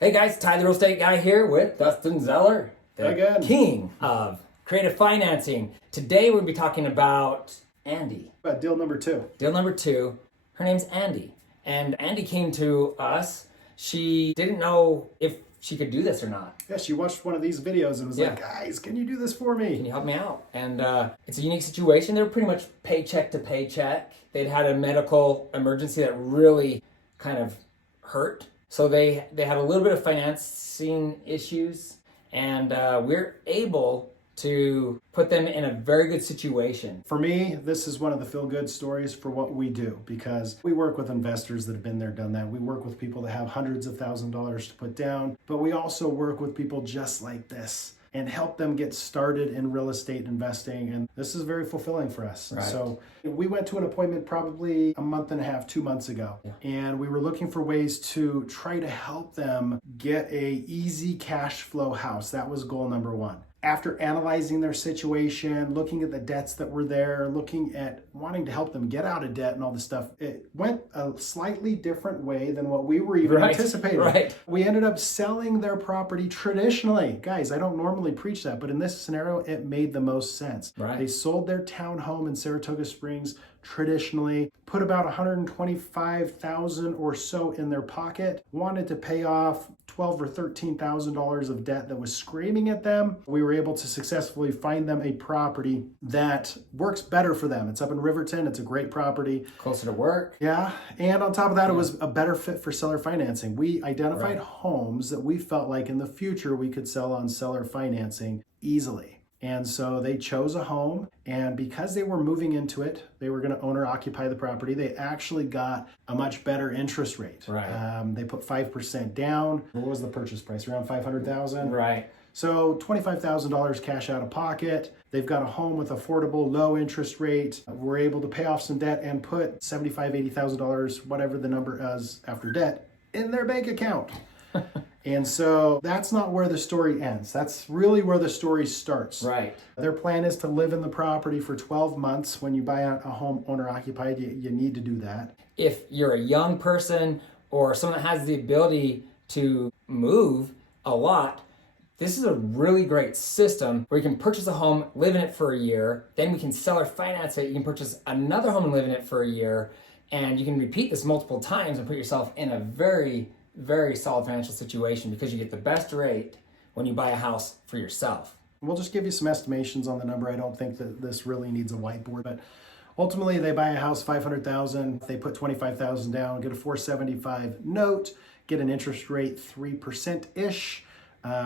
Hey guys, Ty the Real Estate Guy here with Dustin Zeller, the Again. king of creative financing. Today we'll be talking about Andy. Deal number two. Deal number two, her name's Andy. And Andy came to us. She didn't know if she could do this or not. Yeah, she watched one of these videos and was like, guys, can you do this for Can me? you help me out? And it's a unique situation. They were pretty much paycheck to paycheck. They'd had a medical emergency that really kind of hurt. So they had a little bit of financing issues, and we're able to put them in a very good situation. For me, this is one of the feel-good stories for what we do, because we work with investors that have been there, done that. We work with people that have hundreds of thousands of dollars to put down, but we also work with people just like this and help them get started in real estate investing. And this is very fulfilling for us. Right. So we went to an appointment probably a month and a half, 2 months ago. And we were looking for ways to try to help them get a easy cash flow house. That was goal number one. After analyzing their situation, looking at the debts that were there, looking at wanting to help them get out of debt and all this stuff, it went a slightly different way than what we were even anticipating. Right. We ended up selling their property traditionally. Guys, I don't normally preach that, but in this scenario, it made the most sense. Right. They sold their townhome in Saratoga Springs traditionally, put about $125,000 or so in their pocket, wanted to pay off $12,000 or $13,000 of debt that was screaming at them. We were able to successfully find them a property that works better for them. It's up in Riverton. It's a great property. Closer to work. Yeah. And on top of that, it was a better fit for seller financing. We identified homes that we felt like in the future we could sell on seller financing easily. And so they chose a home, and because they were moving into it, they were going to own or occupy the property. They actually got a much better interest rate. Right. They put 5% down. What was the purchase price? Around $500,000. Right. So $25,000 cash out of pocket. They've got a home with affordable, low interest rate. We're able to pay off some debt and put $75,000, $80,000, whatever the number is after debt, in their bank account. And so that's not where the story ends. That's really where the story starts. Right. Their plan is to live in the property for 12 months. When you buy a home owner occupied, you need to do that. If you're a young person or someone that has the ability to move a lot, this is a really great system where you can purchase a home, live in it for a year, then we can sell or finance it. You can purchase another home and live in it for a year, and you can repeat this multiple times and put yourself in a very solid financial situation because you get the best rate when you buy a house for yourself. We'll just give you some estimations on the number. I don't think that this really needs a whiteboard, but ultimately they buy a house, $500,000. They put $25,000 down, get a $475 note, get an interest rate 3%-ish.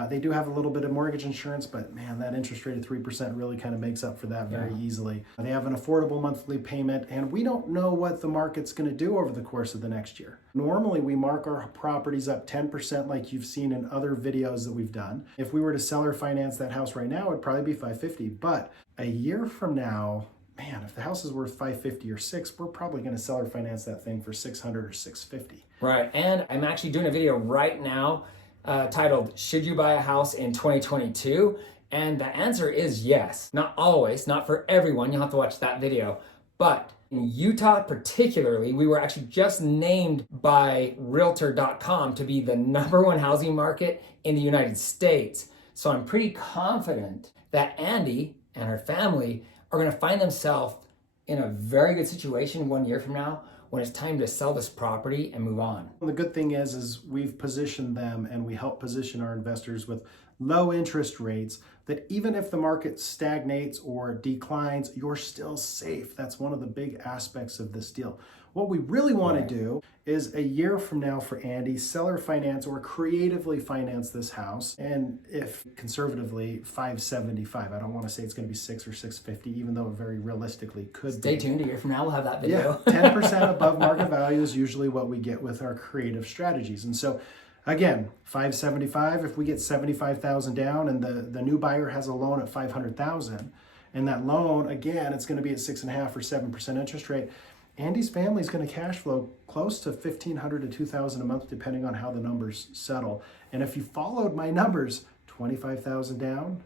They do have a little bit of mortgage insurance, but man, that interest rate of 3% really kind of makes up for that very easily. They have an affordable monthly payment, and we don't know what the market's going to do over the course of the next year. Normally, we mark our properties up 10% like you've seen in other videos that we've done. If we were to sell or finance that house right now, it'd probably be $550. But a year from now, man, if the house is worth $550 or $600, we're probably going to sell or finance that thing for $600 or $650. Right, and I'm actually doing a video right now titled, Should You Buy a House in 2022? And the answer is yes. Not always, not for everyone. You'll have to watch that video. But in Utah particularly, we were actually just named by Realtor.com to be the #1 housing market in the United States. So I'm pretty confident that Andy and her family are going to find themselves in a very good situation 1 year from now when it's time to sell this property and move on. Well, the good thing is we've positioned them and we help position our investors with low interest rates that even if the market stagnates or declines, you're still safe. That's one of the big aspects of this deal. What we really want to do is a year from now for Andy, seller finance or creatively finance this house. And if conservatively, $575. I don't want to say it's going to be $600 or $650, even though it very realistically could Stay be. tuned, a year from now we'll have that video. Yeah, 10% above market value is usually what we get with our creative strategies. And so again, $575, if we get $75,000 down and the new buyer has a loan at $500,000, and that loan, again, it's going to be at 6.5% or 7% interest rate, Andy's family is going to cash flow close to $1,500 to $2,000 a month, depending on how the numbers settle. And if you followed my numbers, $25,000 down,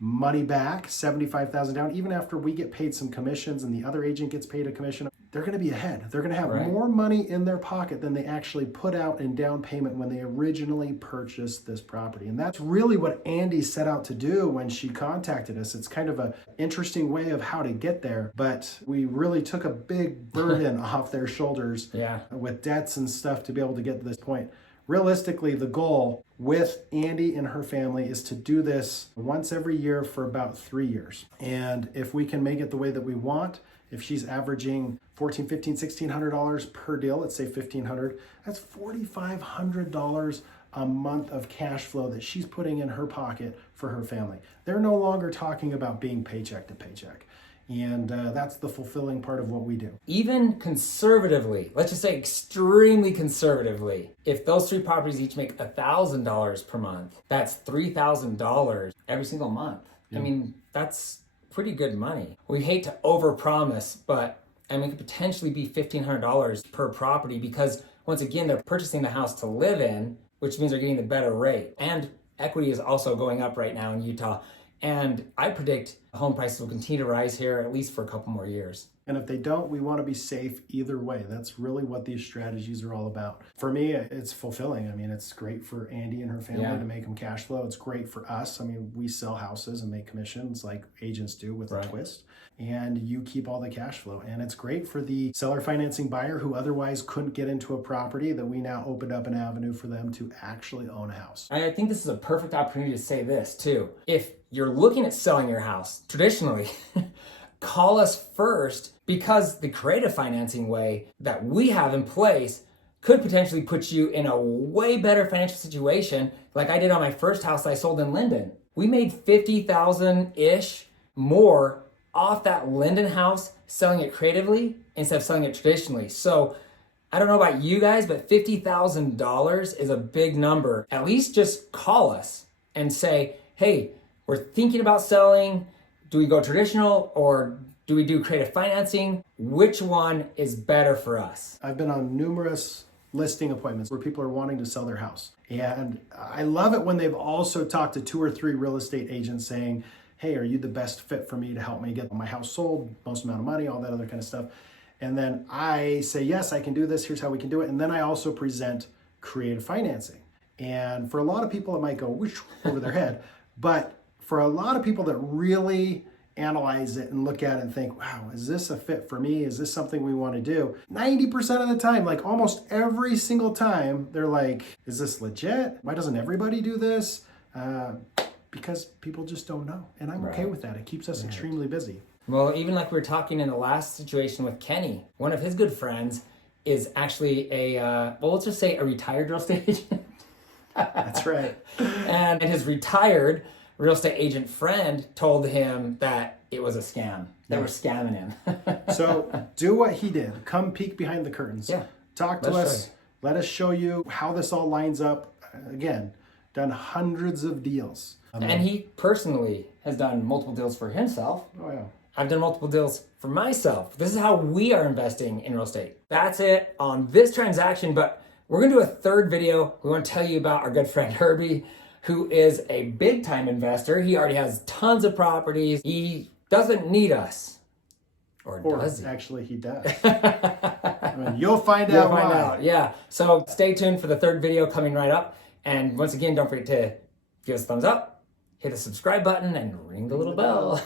money back, $75,000 down, even after we get paid some commissions and the other agent gets paid a commission, they're going to be ahead. They're going to have Right. more money in their pocket than they actually put out in down payment when they originally purchased this property. And that's really what Andy set out to do when she contacted us. It's kind of an interesting way of how to get there, but we really took a big burden off their shoulders with debts and stuff to be able to get to this point. Realistically, the goal with Andy and her family is to do this once every year for about 3 years. And if we can make it the way that we want, if she's averaging $1,400, $1,500, $1,600 per deal, let's say $1,500, that's $4,500 a month of cash flow that she's putting in her pocket for her family. They're no longer talking about being paycheck to paycheck. And that's the fulfilling part of what we do. Even conservatively, let's just say extremely conservatively, if those 3 properties each make $1,000 per month, that's $3,000 every single month. I mean, that's pretty good money. We hate to overpromise, but it could potentially be $1,500 per property because once again, they're purchasing the house to live in, which means they're getting the better rate. And equity is also going up right now in Utah. And I predict home prices will continue to rise here at least for a couple more years. And if they don't, we want to be safe either way. That's really what these strategies are all about. For me, it's fulfilling. I mean, it's great for Andy and her family to make them cash flow. It's great for us. I mean, we sell houses and make commissions like agents do with a twist. And you keep all the cash flow. And it's great for the seller financing buyer who otherwise couldn't get into a property that we now opened up an avenue for them to actually own a house. I think this is a perfect opportunity to say this too. If you're looking at selling your house traditionally, call us first because the creative financing way that we have in place could potentially put you in a way better financial situation like I did on my first house I sold in Linden. We made $50,000-ish more off that Linden house selling it creatively instead of selling it traditionally. So I don't know about you guys, but $50,000 is a big number. At least just call us and say, hey, we're thinking about selling. Do we go traditional or do we do creative financing? Which one is better for us? I've been on numerous listing appointments where people are wanting to sell their house. And I love it when they've also talked to 2 or 3 real estate agents saying, hey, are you the best fit for me to help me get my house sold, most amount of money, all that other kind of stuff. And then I say, yes, I can do this. Here's how we can do it. And then I also present creative financing. And for a lot of people, it might go whoosh over their head. But for a lot of people that really analyze it and look at it and think, wow, is this a fit for me? Is this something we want to do? 90% of the time, like almost every single time, they're like, is this legit? Why doesn't everybody do this? Because people just don't know. And I'm okay with that. It keeps us extremely busy. Well, even like we were talking in the last situation with Kenny, one of his good friends is actually let's just say a retired real estate agent. That's right. And his retired real estate agent friend told him that it was a scam. They were scamming him. So do what he did. Come peek behind the curtains. Yeah. Talk to us. Let us show you how this all lines up. Again, done hundreds of deals. And he personally has done multiple deals for himself. Oh, yeah. I've done multiple deals for myself. This is how we are investing in real estate. That's it on this transaction, but we're gonna do a third video. We wanna tell you about our good friend Herbie, who is a big time investor. He already has tons of properties. He doesn't need us. Or does he? Actually, he does. I mean, you'll find out why. Yeah, so stay tuned for the third video coming right up. And once again, don't forget to give us a thumbs up, hit the subscribe button, and ring the little bell.